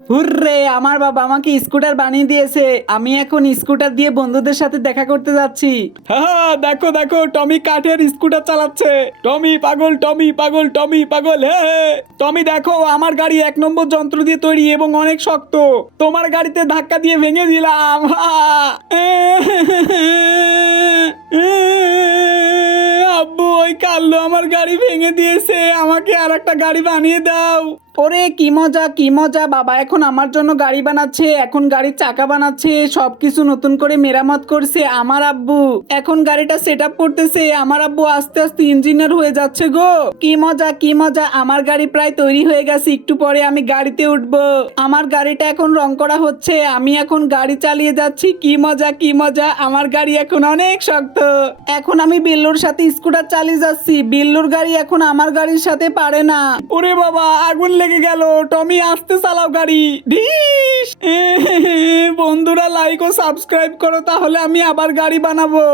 Hurray, আমার বাবা আমাকে স্কুটার বানিয়ে দিয়েছে। আমি এখন স্কুটার দিয়ে বন্ধুদের সাথে দেখা করতে যাচ্ছি। হ্যাঁ, দেখো দেখো, টমি কাঠের স্কুটার চালাচ্ছে। টমি পাগল, টমি পাগল, টমি পাগল। হ্যাঁ, টমি দেখো, আমার গাড়ি 1 নম্বর যন্ত্র দিয়ে তৈরি এবং অনেক শক্ত। তোমার গাড়িতে ধাক্কা দিয়ে ভেঙে দিলাম। আব্বু, ওই কাল্লু আমার গাড়ি ভেঙে দিয়েছে। আমাকে আর একটা গাড়ি বানিয়ে দাও। ওরে কি মজা, কি মজা! বাবা এখন আমার জন্য গাড়ি বানাচ্ছে, এখন গাড়ির চাকা বানাচ্ছে, সবকিছু নতুন করে মেরামত করছে আমার আব্বু। এখন গাড়িটা সেট আপ করতেছে। আমার আব্বু আস্তে আস্তে ইঞ্জিনিয়ার হয়ে যাচ্ছে গো। কি মজা, কি মজা! আমার গাড়ি প্রায় তৈরি হয়ে গেছে, একটু পরে আমি গাড়িতে উঠবো। আমার গাড়িটা এখন রং করা হচ্ছে, আমি এখন গাড়ি চালিয়ে যাচ্ছি। কি মজা, কি মজা! আমার গাড়ি এখন অনেক শক্ত। এখন আমি বিল্লুর সাথে স্কুটার চালিয়ে যাচ্ছি। বিল্লুর গাড়ি এখন আমার গাড়ির সাথে পারে না। ওরে বাবা, আগুন লেগে গেল। টমি আস্তে চালাও গাড়ি। ঢিস। বন্ধুরা লাইক ও সাবস্ক্রাইব করো, তাহলে আমি আবার গাড়ি বানাবো।